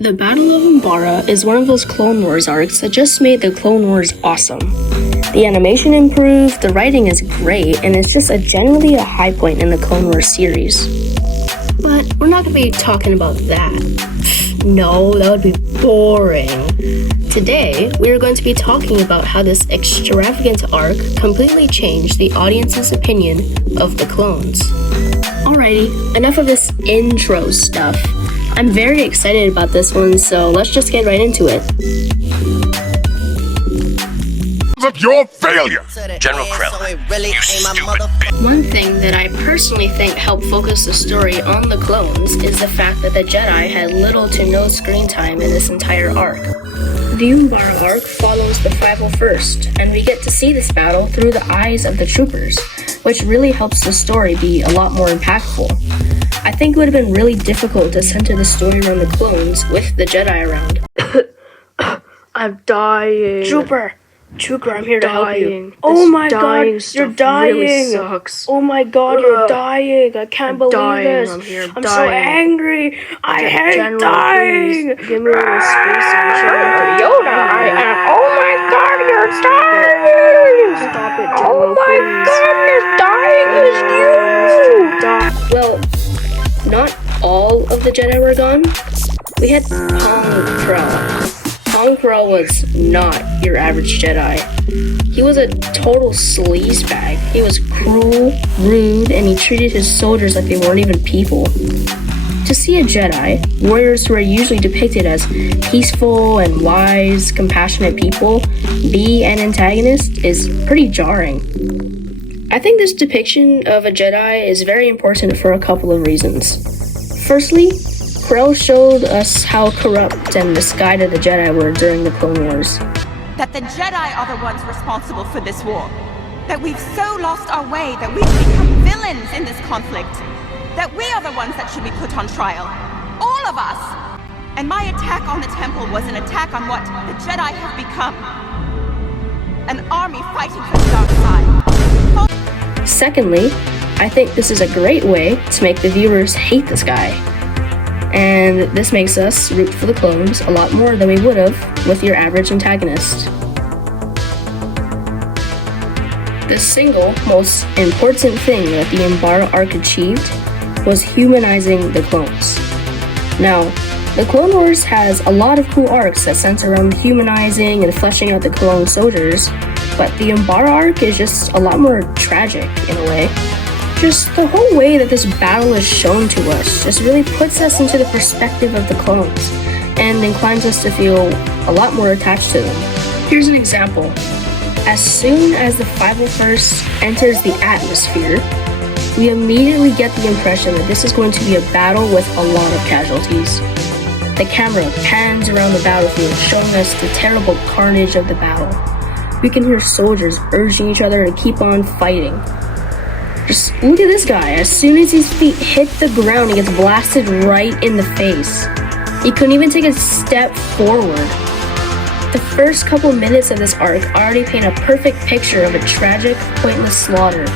The Battle of Umbara is one of those Clone Wars arcs that just made the Clone Wars awesome. The animation improved, the writing is great, and it's just generally a high point in the Clone Wars series. But we're not going to be talking about that. No, that would be boring. Today, we are going to be talking about how this extravagant arc completely changed the audience's opinion of the clones. Alrighty, enough of this intro stuff. I'm very excited about this one, so let's just get right into it. Of your failure, General Krell, you stupid bitch. One thing that I personally think helped focus the story on the clones is the fact that the Jedi had little to no screen time in this entire arc. The Umbarans arc follows the 501st, and we get to see this battle through the eyes of the troopers, which really helps the story be a lot more impactful. I think it would have been really difficult to center the story around the clones with the Jedi around. I'm dying. Trooper, I'm here to help you. Oh my god, you're dying. Really sucks. Oh my god, you're dying. I can't believe this. I'm so angry. I hate General, dying. Please, give me a little space and Yoda, oh my god, you're dying. Stop it, Oh General, my please. god, you're dying. Well, not all of the Jedi were gone. We had Pong Krell. Pong Krell was not your average Jedi. He was a total sleazebag. He was cruel, rude, and he treated his soldiers like they weren't even people. To see a Jedi, warriors who are usually depicted as peaceful and wise, compassionate people, be an antagonist is pretty jarring. I think this depiction of a Jedi is very important for a couple of reasons. Firstly, Krell showed us how corrupt and misguided the Jedi were during the Clone Wars. That the Jedi are the ones responsible for this war. That we've so lost our way that we've become villains in this conflict. That we are the ones that should be put on trial. All of us! And my attack on the temple was an attack on what the Jedi have become. An army fighting for the dark side. Secondly, I think this is a great way to make the viewers hate this guy. And this makes us root for the clones a lot more than we would have with your average antagonist. The single most important thing that the Umbara arc achieved was humanizing the clones. Now, the Clone Wars has a lot of cool arcs that center around humanizing and fleshing out the clone soldiers, but the Umbara arc is just a lot more tragic in a way. Just the whole way that this battle is shown to us just really puts us into the perspective of the clones and inclines us to feel a lot more attached to them. Here's an example. As soon as the 501st enters the atmosphere, we immediately get the impression that this is going to be a battle with a lot of casualties. The camera pans around the battlefield, showing us the terrible carnage of the battle. We can hear soldiers urging each other to keep on fighting. Just look at this guy. As soon as his feet hit the ground, he gets blasted right in the face. He couldn't even take a step forward. The first couple minutes of this arc already paint a perfect picture of a tragic, pointless slaughter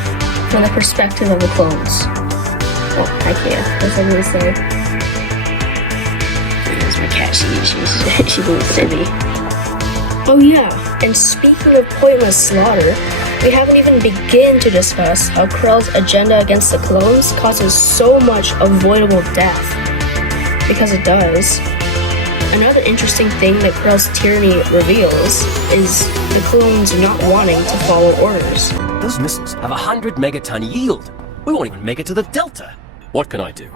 from the perspective of the clones. Oh, I can't. What's I going to say? There's my cat. She won't send me. Oh yeah, and speaking of pointless slaughter, we haven't even begun to discuss how Krell's agenda against the clones causes so much avoidable death. Because it does. Another interesting thing that Krell's tyranny reveals is the clones not wanting to follow orders. Those missiles have 100 megaton yield. We won't even make it to the Delta. What can I do?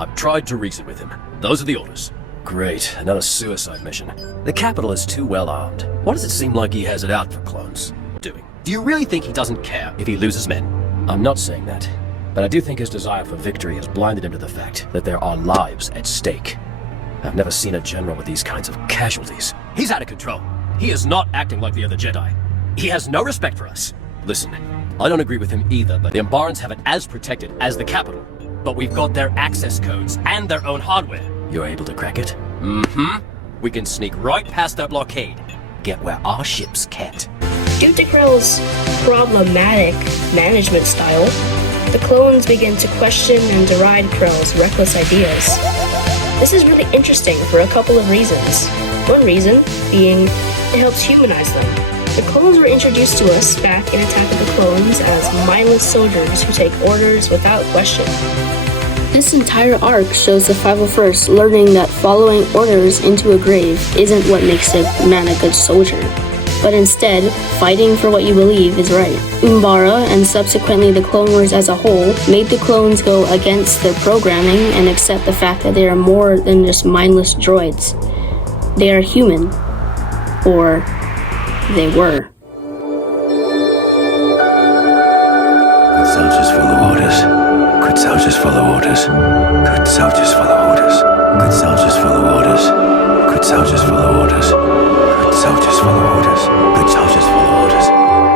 I've tried to reason with him. Those are the orders. Great, another suicide mission. The capital is too well armed. Why does it seem like he has it out for clones? Do you really think he doesn't care if he loses men? I'm not saying that, but I do think his desire for victory has blinded him to the fact that there are lives at stake. I've never seen a general with these kinds of casualties. He's out of control. He is not acting like the other Jedi. He has no respect for us. Listen, I don't agree with him either, but the Umbarans have it as protected as the capital. But we've got their access codes and their own hardware. You're able to crack it? Mm-hmm. We can sneak right past their blockade. Get where our ships can't. Due to Krell's problematic management style, the clones begin to question and deride Krell's reckless ideas. This is really interesting for a couple of reasons. One reason being it helps humanize them. The clones were introduced to us back in Attack of the Clones as mindless soldiers who take orders without question. This entire arc shows the 501st learning that following orders into a grave isn't what makes a man a good soldier, but instead, fighting for what you believe is right. Umbara, and subsequently the Clone Wars as a whole, made the clones go against their programming and accept the fact that they are more than just mindless droids. They are human. Or they were. Good soldiers follow orders. Good soldiers follow orders. Good soldiers follow orders. Good soldiers follow orders. Good soldiers follow orders. Good soldiers follow orders. Good soldiers follow orders.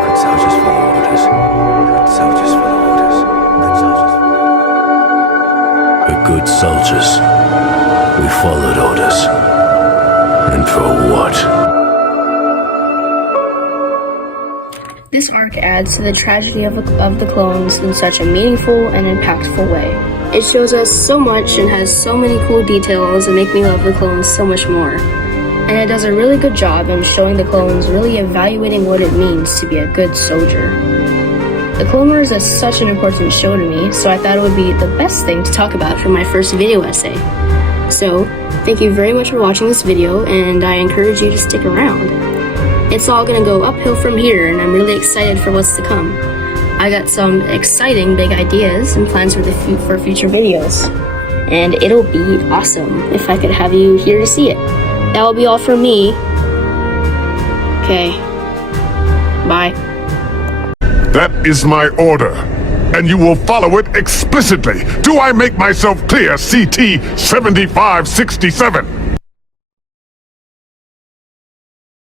Good soldiers follow orders. Good soldiers follow orders. Good soldiers follow orders. We're good soldiers. We followed orders. And for what? This arc adds to the tragedy of the clones in such a meaningful and impactful way. It shows us so much and has so many cool details that make me love the clones so much more. And it does a really good job in showing the clones really evaluating what it means to be a good soldier. The Clone Wars is such an important show to me, so I thought it would be the best thing to talk about for my first video essay. So, thank you very much for watching this video, and I encourage you to stick around. It's all gonna go uphill from here, and I'm really excited for what's to come. I got some exciting big ideas and plans for future videos, and it'll be awesome if I could have you here to see it. That will be all from me. Okay. Bye. That is my order, and you will follow it explicitly. Do I make myself clear, CT-7567?